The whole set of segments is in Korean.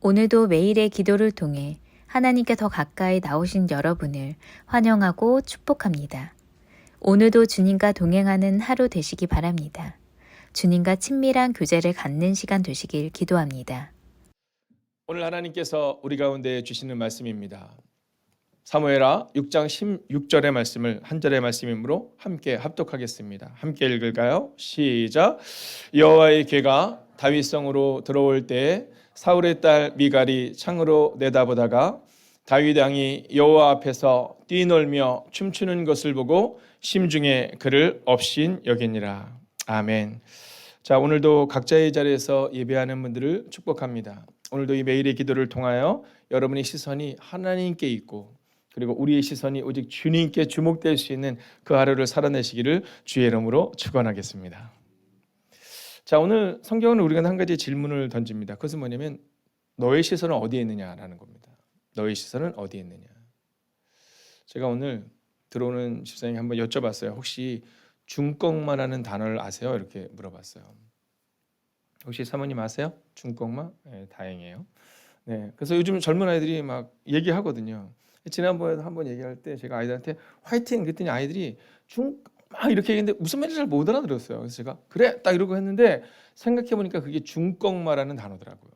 오늘도 매일의 기도를 통해 하나님께 더 가까이 나오신 여러분을 환영하고 축복합니다. 오늘도 주님과 동행하는 하루 되시기 바랍니다. 주님과 친밀한 교제를 갖는 시간 되시길 기도합니다. 오늘 하나님께서 우리 가운데 주시는 말씀입니다. 사무엘하 6장 16절의 말씀을 한 절의 말씀이므로 함께 합독하겠습니다. 함께 읽을까요? 시작. 여호와의 궤가 다윗성으로 들어올 때 사울의 딸 미갈이 창으로 내다보다가 다윗 왕이 여호와 앞에서 뛰놀며 춤추는 것을 보고 심중에 그를 업신 여기니라. 아멘. 자, 오늘도 각자의 자리에서 예배하는 분들을 축복합니다. 오늘도 이 매일의 기도를 통하여 여러분의 시선이 하나님께 있고 그리고 우리의 시선이 오직 주님께 주목될 수 있는 그 하루를 살아내시기를 주의 이름으로 축원하겠습니다. 자, 오늘 성경은 우리가 한 가지 질문을 던집니다. 그것은 뭐냐면 너의 시선은 어디에 있느냐라는 겁니다. 너의 시선은 어디에 있느냐. 제가 오늘 들어오는 집사님이 한번 여쭤봤어요. 혹시 중꺽마라는 단어를 아세요? 이렇게 물어봤어요. 혹시 사모님 아세요? 중꺽마? 네, 다행이에요. 네, 그래서 요즘 젊은 아이들이 막 얘기하거든요. 지난번에도 한번 얘기할 때 제가 아이들한테 화이팅 그랬더니 아이들이 막 이렇게 얘기했는데 무슨 말인지 잘 못 알아들었어요. 그래서 제가 그래 딱 이러고 했는데 생각해 보니까 그게 중꺽마라는 단어더라고요.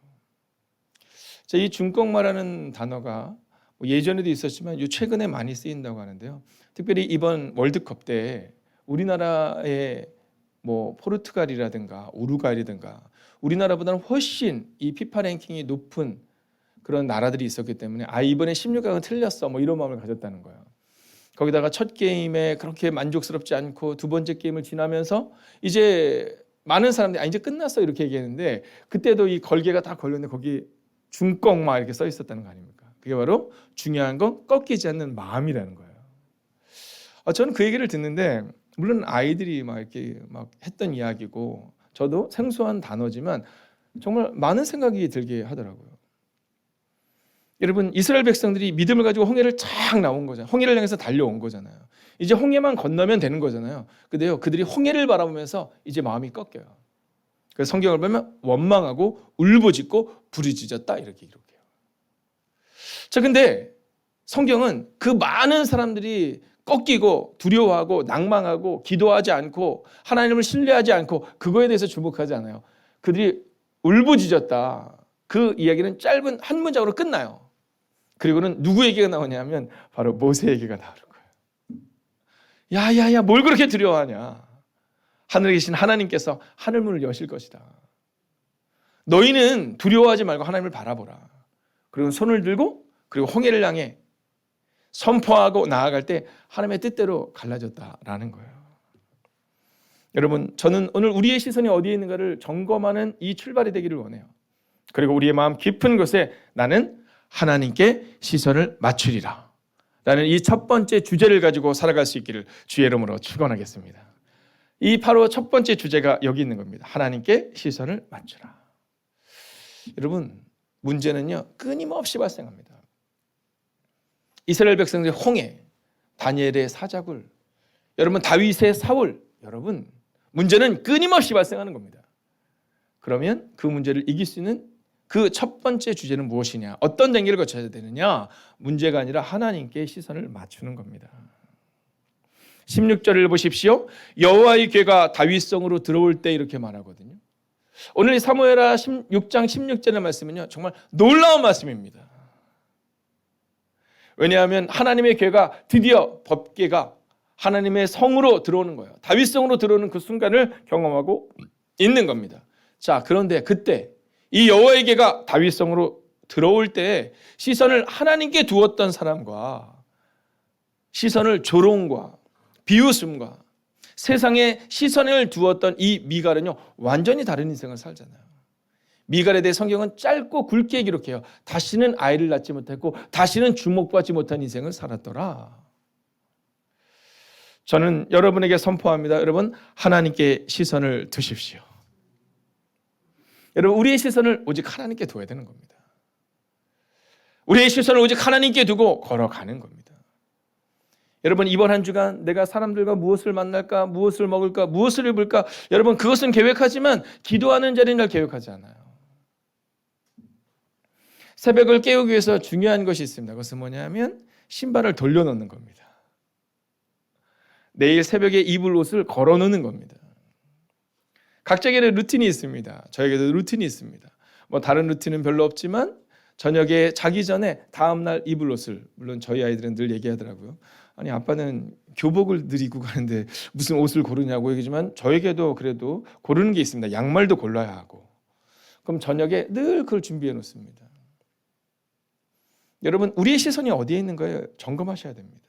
자, 이 중꺽마라는 단어가 예전에도 있었지만 최근에 많이 쓰인다고 하는데요. 특별히 이번 월드컵 때 우리나라의 포르투갈이라든가 우루과이라든가 우리나라보다는 훨씬 이 피파 랭킹이 높은 그런 나라들이 있었기 때문에 이번에 16강은 틀렸어 이런 마음을 가졌다는 거예요. 거기다가 첫 게임에 그렇게 만족스럽지 않고 두 번째 게임을 지나면서 이제 많은 사람들이 이제 끝났어 이렇게 얘기했는데 그때도 이 걸개가 다 걸렸는데 거기 중꺽마 이렇게 써 있었다는 거 아닙니까? 그게 바로 중요한 건 꺾이지 않는 마음이라는 거예요. 저는 그 얘기를 듣는데 물론 아이들이 이렇게 했던 이야기고 저도 생소한 단어지만 정말 많은 생각이 들게 하더라고요. 여러분, 이스라엘 백성들이 믿음을 가지고 홍해를 쫙 나온 거잖아요. 홍해를 향해서 달려온 거잖아요. 이제 홍해만 건너면 되는 거잖아요. 근데요, 그들이 홍해를 바라보면서 이제 마음이 꺾여요. 그래서 성경을 보면 원망하고 울부짖고 부르짖었다 이렇게 기록해요. 자, 근데 성경은 그 많은 사람들이 꺾이고 두려워하고 낭망하고 기도하지 않고 하나님을 신뢰하지 않고 그거에 대해서 주목하지 않아요. 그들이 울부짖었다. 그 이야기는 짧은 한 문장으로 끝나요. 그리고는 누구 얘기가 나오냐면 바로 모세 얘기가 나오는 거예요. 야야야, 뭘 그렇게 두려워하냐. 하늘에 계신 하나님께서 하늘문을 여실 것이다. 너희는 두려워하지 말고 하나님을 바라보라. 그리고 손을 들고 그리고 홍해를 향해 선포하고 나아갈 때 하나님의 뜻대로 갈라졌다라는 거예요. 여러분, 저는 오늘 우리의 시선이 어디에 있는가를 점검하는 이 출발이 되기를 원해요. 그리고 우리의 마음 깊은 곳에 나는 하나님께 시선을 맞추리라 라는 이 첫 번째 주제를 가지고 살아갈 수 있기를 주의 이름으로 축원하겠습니다. 이 바로 첫 번째 주제가 여기 있는 겁니다. 하나님께 시선을 맞추라. 여러분, 문제는요 끊임없이 발생합니다. 이스라엘 백성들의 홍해, 다니엘의 사자굴, 여러분 다윗의 사울, 여러분 문제는 끊임없이 발생하는 겁니다. 그러면 그 문제를 이길 수 있는 그 첫 번째 주제는 무엇이냐? 어떤 단계를 거쳐야 되느냐? 문제가 아니라 하나님께 시선을 맞추는 겁니다. 16절을 보십시오. 여호와의 궤가 다윗성으로 들어올 때 이렇게 말하거든요. 오늘 사무엘하 6장 16절의 말씀은요 정말 놀라운 말씀입니다. 왜냐하면 하나님의 궤가 드디어 법궤가 하나님의 성으로 들어오는 거예요. 다윗성으로 들어오는 그 순간을 경험하고 있는 겁니다. 자, 그런데 그때 이 여호와의 궤가 다윗성으로 들어올 때 시선을 하나님께 두었던 사람과 시선을 조롱과 비웃음과 세상에 시선을 두었던 이 미갈은요 완전히 다른 인생을 살잖아요. 미갈에 대해 성경은 짧고 굵게 기록해요. 다시는 아이를 낳지 못했고 다시는 주목받지 못한 인생을 살았더라. 저는 여러분에게 선포합니다. 여러분, 하나님께 시선을 두십시오. 여러분, 우리의 시선을 오직 하나님께 둬야 되는 겁니다. 우리의 시선을 오직 하나님께 두고 걸어가는 겁니다. 여러분, 이번 한 주간 내가 사람들과 무엇을 만날까, 무엇을 먹을까, 무엇을 입을까, 여러분 그것은 계획하지만 기도하는 자리는 잘 계획하지 않아요. 새벽을 깨우기 위해서 중요한 것이 있습니다. 그것은 뭐냐면 신발을 돌려놓는 겁니다. 내일 새벽에 입을 옷을 걸어놓는 겁니다. 각자에게는 루틴이 있습니다. 저에게도 루틴이 있습니다. 뭐 다른 루틴은 별로 없지만 저녁에 자기 전에 다음날 입을 옷을, 물론 저희 아이들은 늘 얘기하더라고요. 아니 아빠는 교복을 늘 입고 가는데 무슨 옷을 고르냐고 얘기지만 저에게도 그래도 고르는 게 있습니다. 양말도 골라야 하고. 그럼 저녁에 늘 그걸 준비해 놓습니다. 여러분, 우리의 시선이 어디에 있는 거예요? 점검하셔야 됩니다.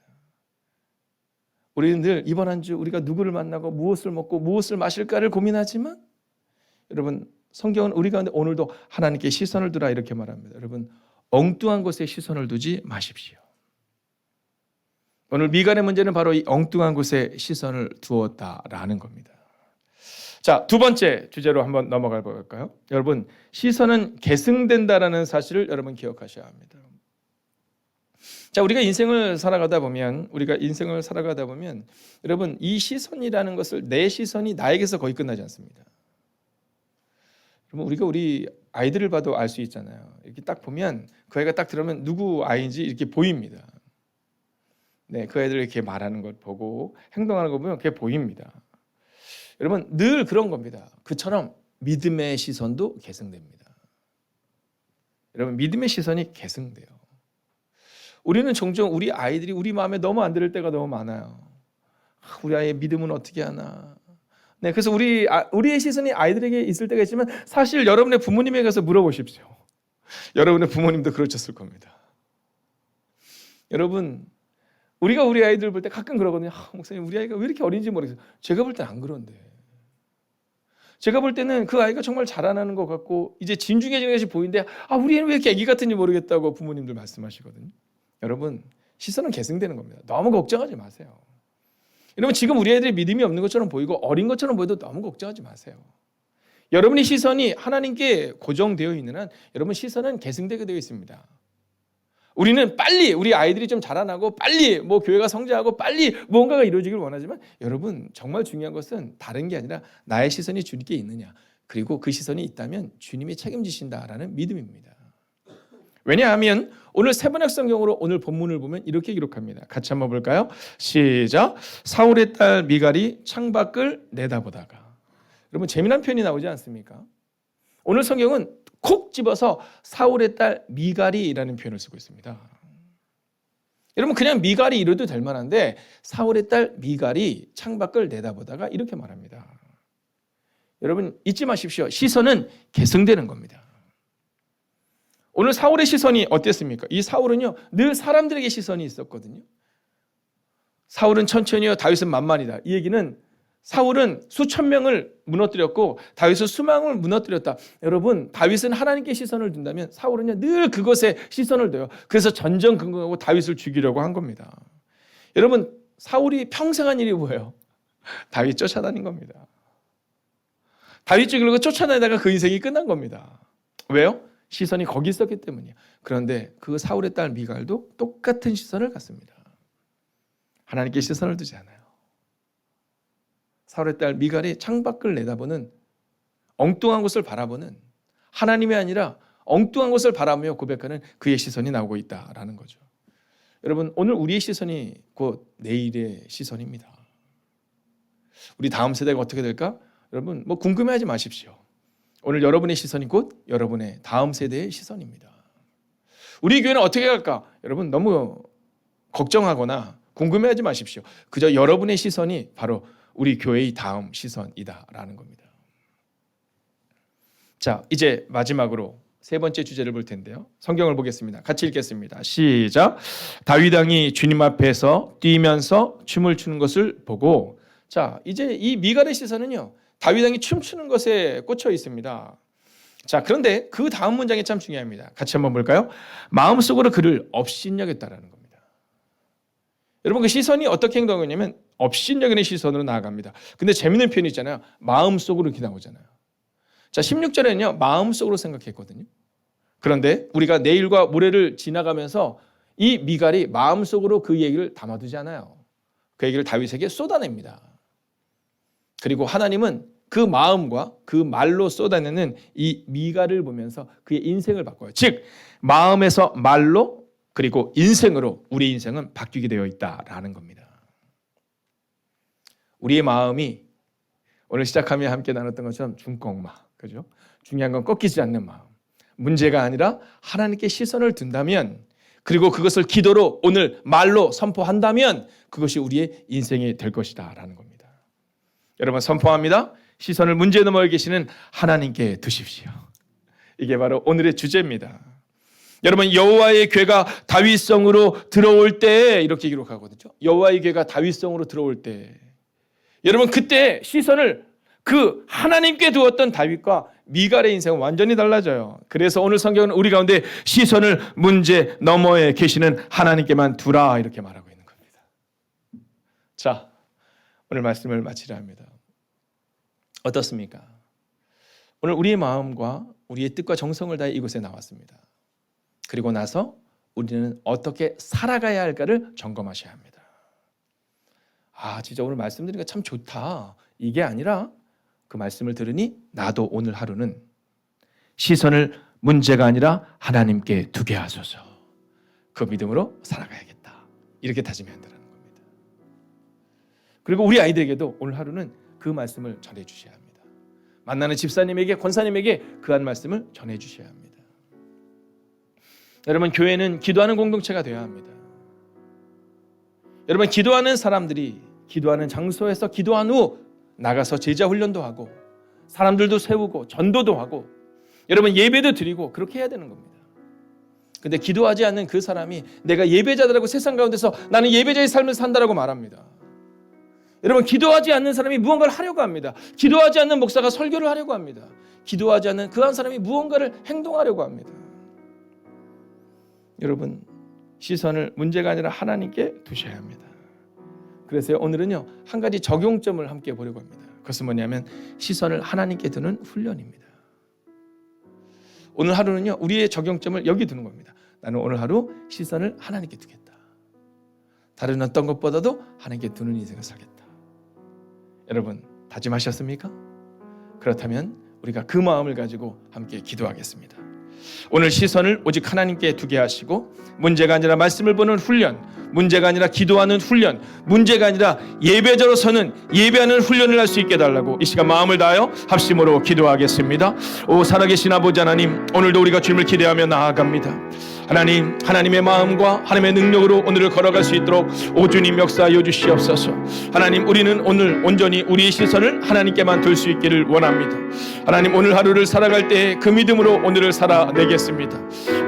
우리는 늘 이번 한 주 우리가 누구를 만나고 무엇을 먹고 무엇을 마실까를 고민하지만 여러분, 성경은 우리 가운데 오늘도 하나님께 시선을 두라 이렇게 말합니다. 여러분, 엉뚱한 곳에 시선을 두지 마십시오. 오늘 미갈의 문제는 바로 이 엉뚱한 곳에 시선을 두었다라는 겁니다. 자, 두 번째 주제로 한번 넘어가 볼까요? 여러분, 시선은 계승된다라는 사실을 여러분 기억하셔야 합니다. 자, 우리가 인생을 살아가다 보면 여러분, 이 시선이라는 것을, 내 시선이 나에게서 거의 끝나지 않습니다. 여러분, 우리가 우리 아이들을 봐도 알 수 있잖아요. 이렇게 딱 보면 그 아이가 딱 들으면 누구 아이인지 이렇게 보입니다. 네, 그 애들 이렇게 말하는 것 보고 행동하는 거 보면 그게 보입니다. 여러분, 늘 그런 겁니다. 그처럼 믿음의 시선도 계승됩니다. 여러분, 믿음의 시선이 계승돼요. 우리는 종종 우리 아이들이 우리 마음에 너무 안 들을 때가 너무 많아요. 우리 아이의 믿음은 어떻게 하나. 네, 그래서 우리의 시선이 아이들에게 있을 때가 있지만 사실 여러분의 부모님에게 가서 물어보십시오. 여러분의 부모님도 그러셨을 겁니다. 여러분, 우리가 우리 아이들 볼 때 가끔 그러거든요. 목사님, 우리 아이가 왜 이렇게 어린지 모르겠어요. 제가 볼 땐 안 그런데. 제가 볼 때는 그 아이가 정말 자라나는 것 같고 이제 진중해지는 것이 보이는데 우리 애는 왜 이렇게 애기 같은지 모르겠다고 부모님들 말씀하시거든요. 여러분, 시선은 계승되는 겁니다. 너무 걱정하지 마세요. 여러분, 지금 우리 애들이 믿음이 없는 것처럼 보이고 어린 것처럼 보여도 너무 걱정하지 마세요. 여러분의 시선이 하나님께 고정되어 있는 한 여러분 시선은 계승되게 되어 있습니다. 우리는 빨리 우리 아이들이 좀 자라나고 빨리 뭐 교회가 성장하고 빨리 무언가가 이루어지길 원하지만 여러분, 정말 중요한 것은 다른 게 아니라 나의 시선이 주님께 있느냐, 그리고 그 시선이 있다면 주님이 책임지신다라는 믿음입니다. 왜냐하면 오늘 세번역 성경으로 오늘 본문을 보면 이렇게 기록합니다. 같이 한번 볼까요? 시작. 사울의 딸 미갈이 창밖을 내다보다가. 여러분, 재미난 표현이 나오지 않습니까? 오늘 성경은 콕 집어서 사울의 딸 미갈이라는 표현을 쓰고 있습니다. 여러분, 그냥 미갈이 이래도 될 만한데 사울의 딸 미갈이 창밖을 내다보다가 이렇게 말합니다. 여러분, 잊지 마십시오. 시선은 계승되는 겁니다. 오늘 사울의 시선이 어땠습니까? 이 사울은요, 늘 사람들에게 시선이 있었거든요. 사울은 천천히요, 다윗은 만만이다. 이 얘기는 사울은 수천 명을 무너뜨렸고 다윗은 수만을 무너뜨렸다. 여러분, 다윗은 하나님께 시선을 둔다면 사울은요, 늘 그것에 시선을 둬요. 그래서 전전 근거하고 다윗을 죽이려고 한 겁니다. 여러분, 사울이 평생 한 일이 뭐예요? 다윗 쫓아다닌 겁니다. 다윗 죽이려고 쫓아다니다가 그 인생이 끝난 겁니다. 왜요? 시선이 거기 있었기 때문이에요. 그런데 그 사울의 딸 미갈도 똑같은 시선을 갖습니다. 하나님께 시선을 두지 않아요. 사울의 딸 미갈이 창밖을 내다보는, 엉뚱한 곳을 바라보는, 하나님이 아니라 엉뚱한 곳을 바라보며 고백하는 그의 시선이 나오고 있다라는 거죠. 여러분, 오늘 우리의 시선이 곧 내일의 시선입니다. 우리 다음 세대가 어떻게 될까? 여러분, 뭐 궁금해하지 마십시오. 오늘 여러분의 시선이 곧 여러분의 다음 세대의 시선입니다. 우리 교회는 어떻게 갈까? 여러분, 너무 걱정하거나 궁금해하지 마십시오. 그저 여러분의 시선이 바로 우리 교회의 다음 시선이다라는 겁니다. 자, 이제 마지막으로 세 번째 주제를 볼 텐데요. 성경을 보겠습니다. 같이 읽겠습니다. 시작. 다윗 왕이 주님 앞에서 뛰면서 춤을 추는 것을 보고, 자, 이제 이 미갈의 시선은요, 다윗 왕이 춤추는 것에 꽂혀 있습니다. 자, 그런데 그 다음 문장이 참 중요합니다. 같이 한번 볼까요? 마음속으로 그를 업신여겼다라는 겁니다. 여러분, 그 시선이 어떻게 행동하냐면 업신여기는 시선으로 나아갑니다. 근데 재밌는 표현이 있잖아요. 마음속으로 이렇게 나오잖아요. 자, 16절에는요, 마음속으로 생각했거든요. 그런데 우리가 내일과 모레를 지나가면서 이 미갈이 마음속으로 그 얘기를 담아두지 않아요. 그 얘기를 다윗에게 쏟아냅니다. 그리고 하나님은 그 마음과 그 말로 쏟아내는 이 미갈을 보면서 그의 인생을 바꿔요. 즉 마음에서 말로 그리고 인생으로 우리 인생은 바뀌게 되어 있다라는 겁니다. 우리의 마음이 오늘 시작하며 함께 나눴던 것처럼 중꺾마, 그죠? 중요한 건 꺾이지 않는 마음. 문제가 아니라 하나님께 시선을 둔다면, 그리고 그것을 기도로 오늘 말로 선포한다면 그것이 우리의 인생이 될 것이다라는 겁니다. 여러분 선포합니다. 시선을 문제 너머에 계시는 하나님께 두십시오. 이게 바로 오늘의 주제입니다. 여러분 여호와의 궤가 다윗성으로 들어올 때 이렇게 기록하거든요. 여호와의 궤가 다윗성으로 들어올 때, 여러분 그때 시선을 그 하나님께 두었던 다윗과 미갈의 인생은 완전히 달라져요. 그래서 오늘 성경은 우리 가운데 시선을 문제 너머에 계시는 하나님께만 두라 이렇게 말하고 있는 겁니다. 자, 오늘 말씀을 마치려 합니다. 어떻습니까? 오늘 우리의 마음과 우리의 뜻과 정성을 다해 이곳에 나왔습니다. 그리고 나서 우리는 어떻게 살아가야 할까를 점검하셔야 합니다. 아, 진짜 오늘 말씀드리니까 참 좋다. 이게 아니라 그 말씀을 들으니 나도 오늘 하루는 시선을 문제가 아니라 하나님께 두게 하소서. 그 믿음으로 살아가야겠다. 이렇게 다짐해야 한다는 겁니다. 그리고 우리 아이들에게도 오늘 하루는 그 말씀을 전해 주셔야 합니다. 만나는 집사님에게, 권사님에게 그 한 말씀을 전해 주셔야 합니다. 여러분 교회는 기도하는 공동체가 되어야 합니다. 여러분 기도하는 사람들이 기도하는 장소에서 기도한 후 나가서 제자 훈련도 하고 사람들도 세우고 전도도 하고 여러분 예배도 드리고 그렇게 해야 되는 겁니다. 근데 기도하지 않는 그 사람이 내가 예배자들하고 세상 가운데서 나는 예배자의 삶을 산다라고 말합니다. 여러분 기도하지 않는 사람이 무언가를 하려고 합니다. 기도하지 않는 목사가 설교를 하려고 합니다. 기도하지 않는 그 한 사람이 무언가를 행동하려고 합니다. 여러분 시선을 문제가 아니라 하나님께 두셔야 합니다. 그래서 오늘은요 한 가지 적용점을 함께 보려고 합니다. 그것은 뭐냐면 시선을 하나님께 두는 훈련입니다. 오늘 하루는요 우리의 적용점을 여기 두는 겁니다. 나는 오늘 하루 시선을 하나님께 두겠다. 다른 어떤 것보다도 하나님께 두는 인생을 살겠다. 여러분 다짐하셨습니까? 그렇다면 우리가 그 마음을 가지고 함께 기도하겠습니다. 오늘 시선을 오직 하나님께 두게 하시고 문제가 아니라 말씀을 보는 훈련, 문제가 아니라 기도하는 훈련, 문제가 아니라 예배자로서는 예배하는 훈련을 할 수 있게 해달라고 이 시간 마음을 다하여 합심으로 기도하겠습니다. 오 살아계신 아버지 하나님, 오늘도 우리가 주님을 기대하며 나아갑니다. 하나님, 하나님의 마음과 하나님의 능력으로 오늘을 걸어갈 수 있도록 오 주님 역사하여 주시옵소서. 하나님, 우리는 오늘 온전히 우리의 시선을 하나님께만 둘 수 있기를 원합니다. 하나님, 오늘 하루를 살아갈 때 그 믿음으로 오늘을 살아내겠습니다.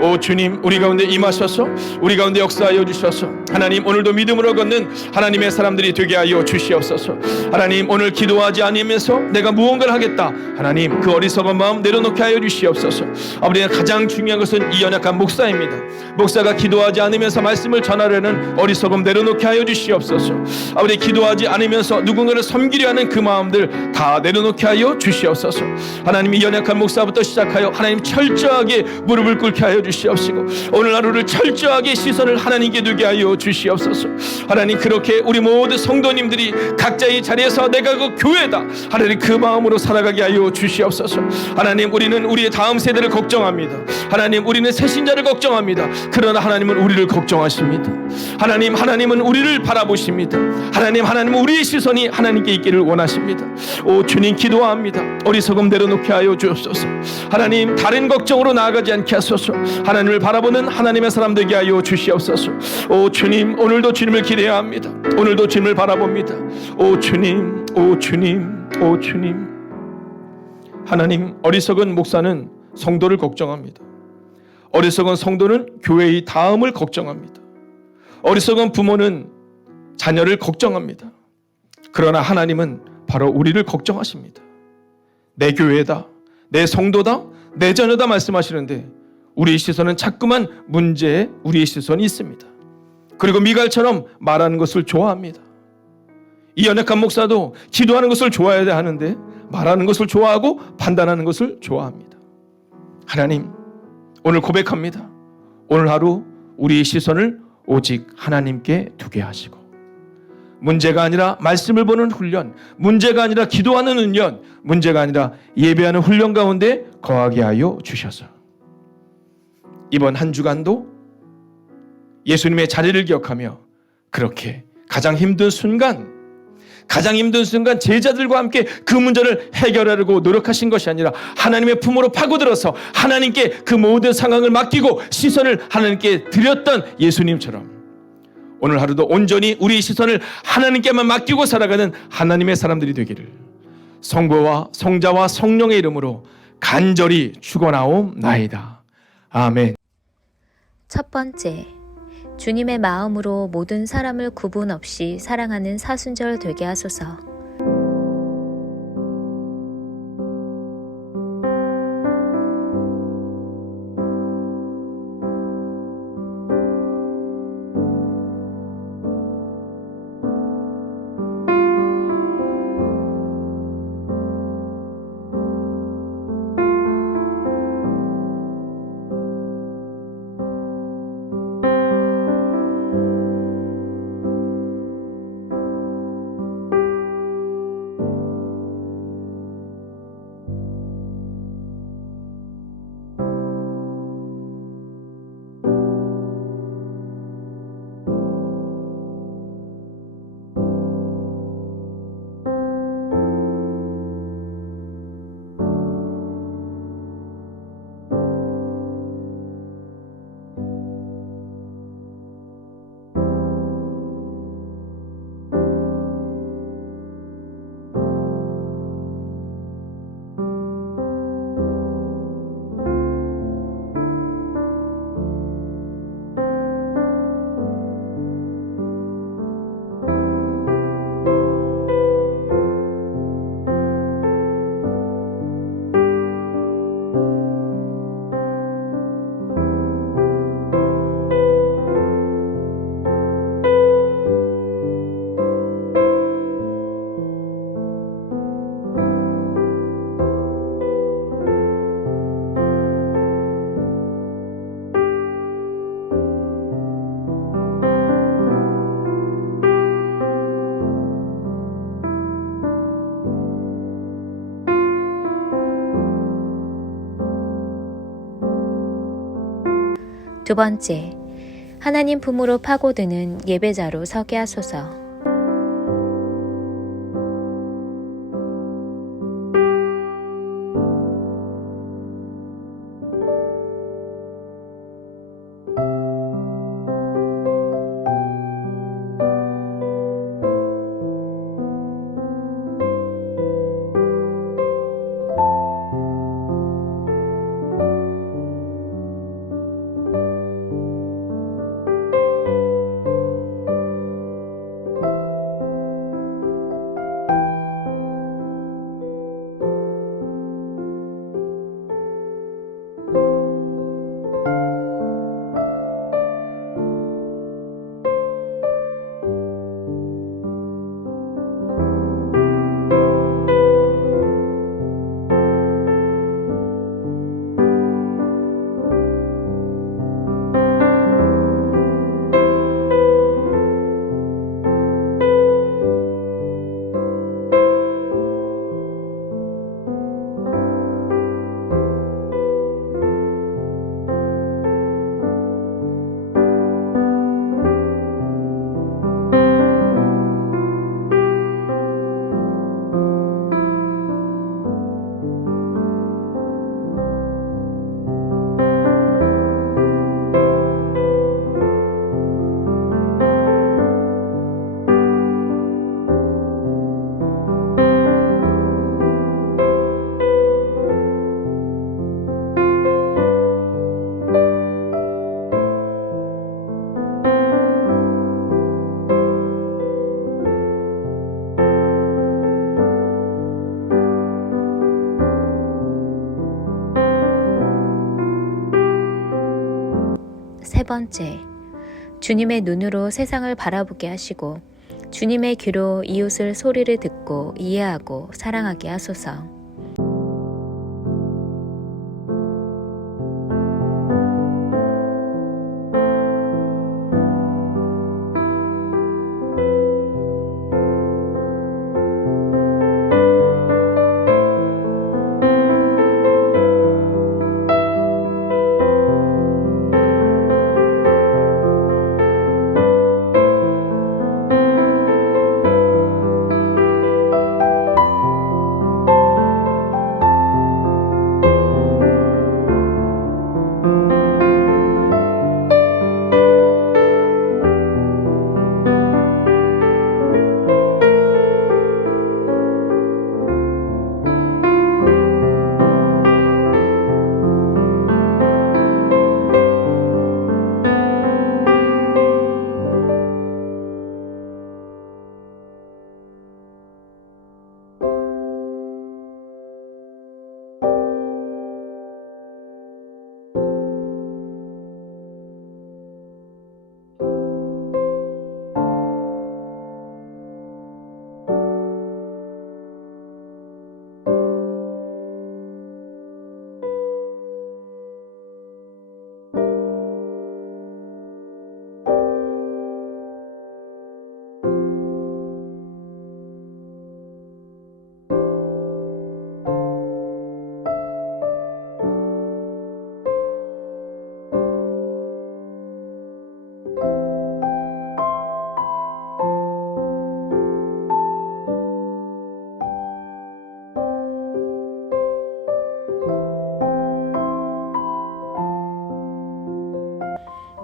오 주님, 우리 가운데 임하셔서 우리 가운데 역사하여 주셔서 하나님, 오늘도 믿음으로 걷는 하나님의 사람들이 되게 하여 주시옵소서. 하나님, 오늘 기도하지 않으면서 내가 무언가를 하겠다, 하나님 그 어리석은 마음 내려놓게 하여 주시옵소서. 아버지, 가장 중요한 것은 이 연약한 목사입니다. 목사가 기도하지 않으면서 말씀을 전하려는 어리석음 내려놓게 하여 주시옵소서. 아버지, 기도하지 않으면서 누군가를 섬기려 하는 그 마음들 다 내려놓게 하여 주시옵소서. 하나님, 이 연약한 목사부터 시작하여 하나님 철저하게 무릎을 꿇게 하여 주시옵시고 오늘 하루를 철저하게 시선을 하나님께 두게 하여 주시옵소서. 하나님, 그렇게 우리 모든 성도님들이 각자의 자리에서 내가 그 교회다, 하나님 그 마음으로 살아가게 하여 주시옵소서. 하나님, 우리는 우리의 다음 세대를 걱정합니다. 하나님, 우리는 새신자를 걱정합니다. 그러나 하나님은 우리를 걱정하십니다. 하나님은 우리를 바라보십니다. 하나님은 우리의 시선이 하나님께 있기를 원하십니다. 오 주님, 기도합니다. 어리석음 내려놓게 하여 주옵소서. 하나님, 다른 걱정으로 나아가지 않게 하소서. 하나님을 바라보는 하나님의 사람 되게 하여 주시옵소서. 오 주님, 오늘도 주님을 기대합니다. 오늘도 주님을 바라봅니다. 오 주님, 오 주님, 오 주님. 하나님, 어리석은 목사는 성도를 걱정합니다. 어리석은 성도는 교회의 다음을 걱정합니다. 어리석은 부모는 자녀를 걱정합니다. 그러나 하나님은 바로 우리를 걱정하십니다. 내 교회다, 내 성도다, 내 자녀다 말씀하시는데 우리의 시선은 자꾸만 문제에 우리의 시선이 있습니다. 그리고 미갈처럼 말하는 것을 좋아합니다. 이 연약한 목사도 기도하는 것을 좋아해야 하는데 말하는 것을 좋아하고 판단하는 것을 좋아합니다. 하나님, 오늘 고백합니다. 오늘 하루 우리의 시선을 오직 하나님께 두게 하시고 문제가 아니라 말씀을 보는 훈련, 문제가 아니라 기도하는 훈련, 문제가 아니라 예배하는 훈련 가운데 거하게 하여 주셔서 이번 한 주간도 예수님의 자리를 기억하며 그렇게 가장 힘든 순간 제자들과 함께 그 문제를 해결하려고 노력하신 것이 아니라 하나님의 품으로 파고들어서 하나님께 그 모든 상황을 맡기고 시선을 하나님께 드렸던 예수님처럼 오늘 하루도 온전히 우리의 시선을 하나님께만 맡기고 살아가는 하나님의 사람들이 되기를 성부와 성자와 성령의 이름으로 간절히 축원하옵나이다. 아멘. 첫 번째, 주님의 마음으로 모든 사람을 구분 없이 사랑하는 사순절 되게 하소서. 두 번째, 하나님 품으로 파고드는 예배자로 서게 하소서. 세 번째, 주님의 눈으로 세상을 바라보게 하시고 주님의 귀로 이웃을 소리를 듣고 이해하고 사랑하게 하소서.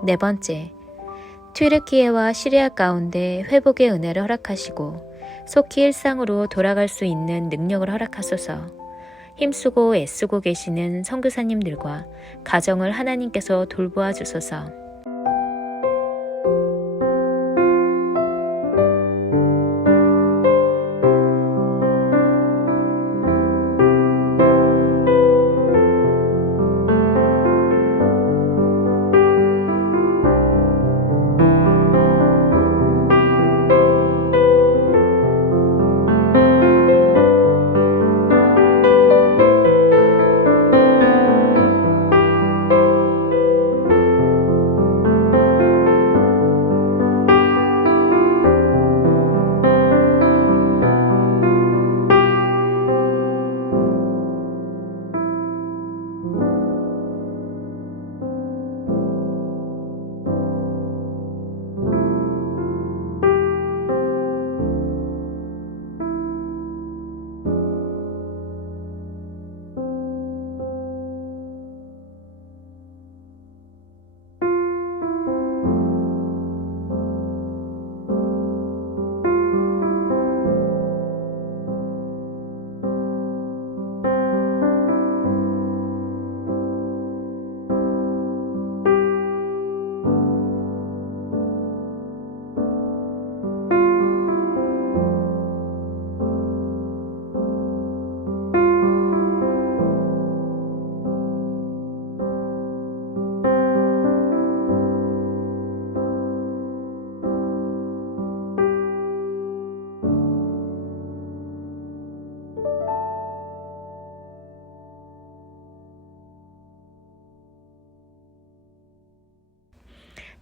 네 번째, 튀르키예와 시리아 가운데 회복의 은혜를 허락하시고 속히 일상으로 돌아갈 수 있는 능력을 허락하소서. 힘쓰고 애쓰고 계시는 선교사님들과 가정을 하나님께서 돌보아 주소서.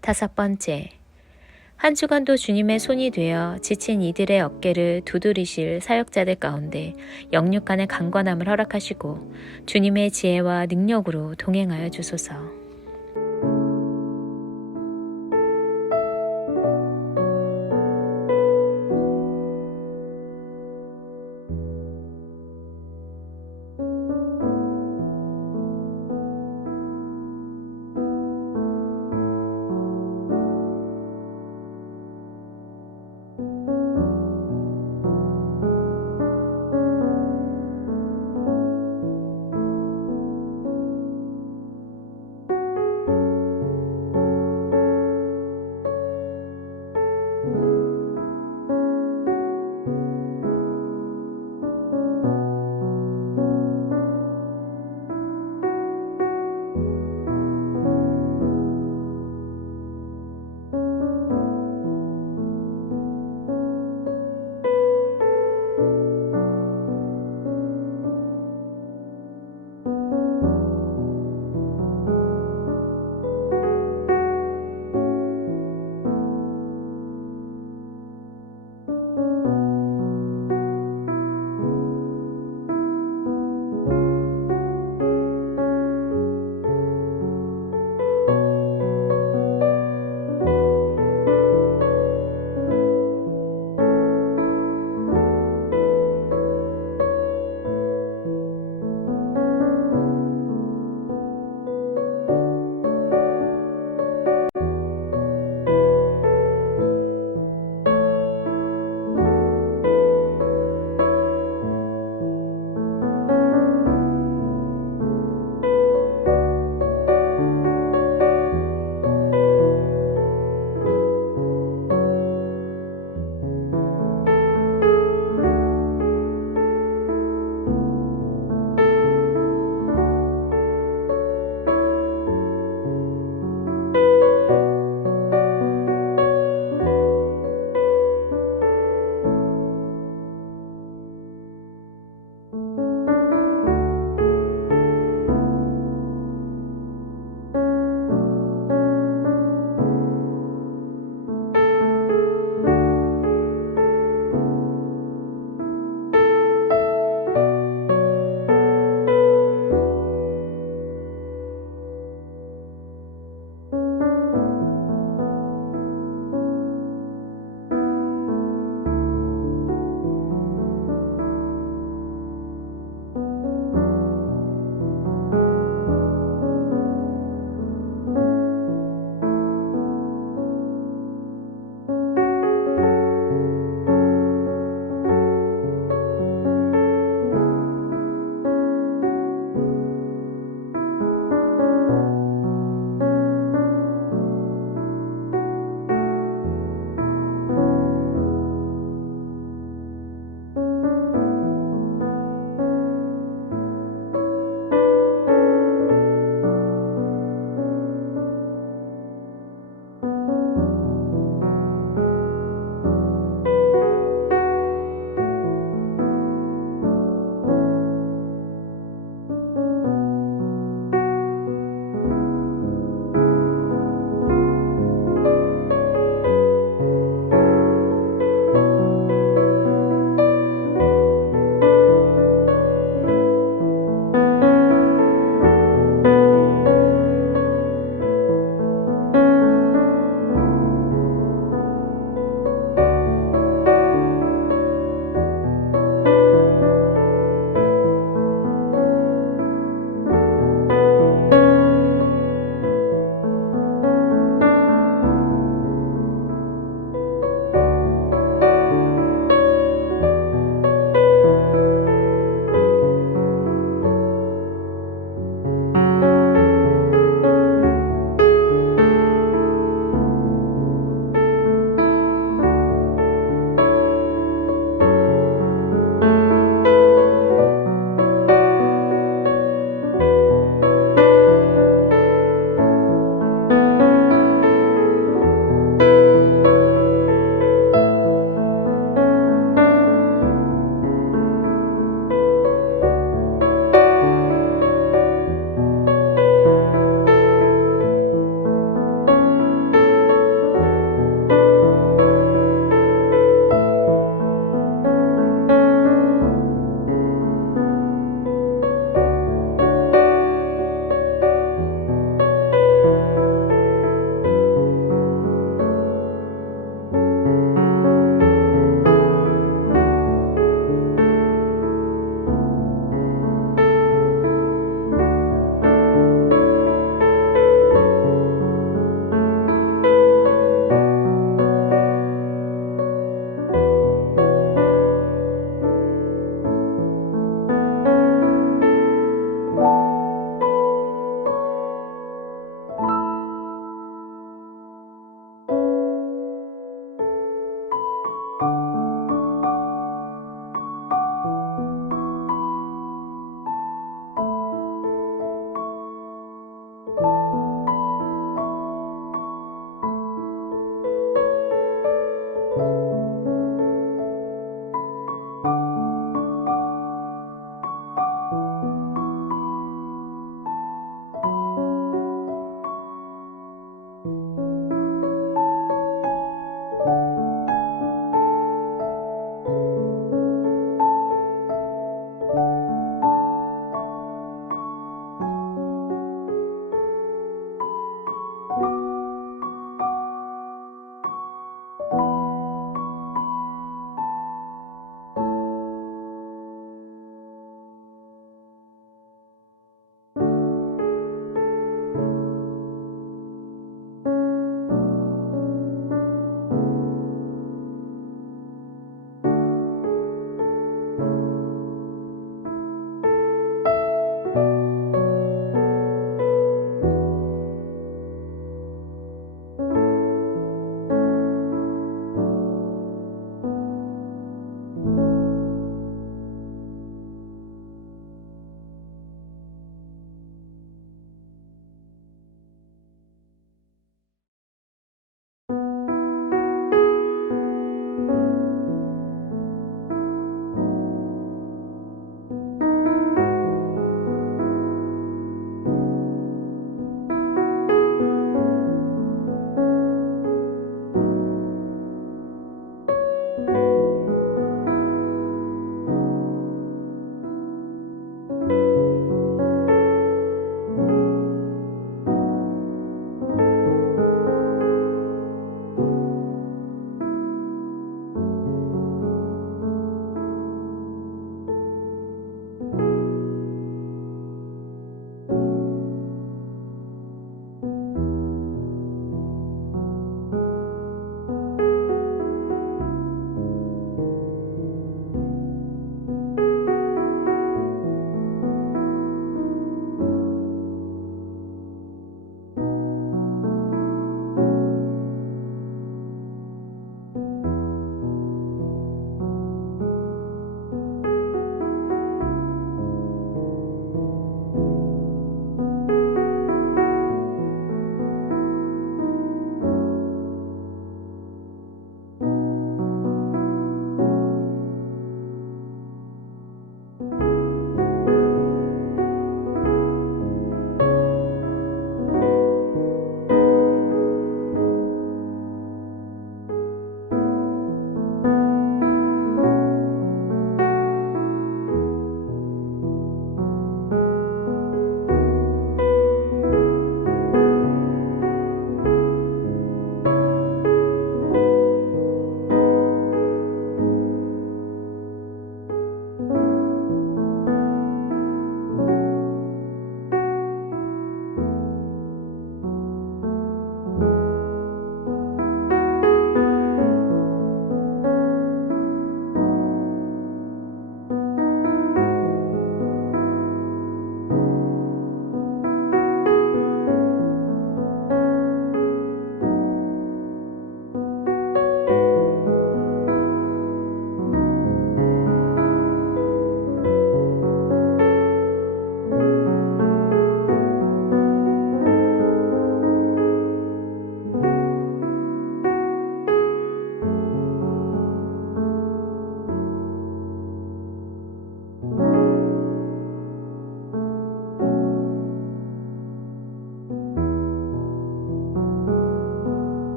다섯 번째, 한 주간도 주님의 손이 되어 지친 이들의 어깨를 두드리실 사역자들 가운데 영육간의 강건함을 허락하시고 주님의 지혜와 능력으로 동행하여 주소서.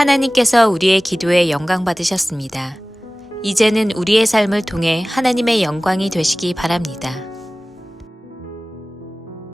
하나님께서 우리의 기도에 영광 받으셨습니다. 이제는 우리의 삶을 통해 하나님의 영광이 되시기 바랍니다.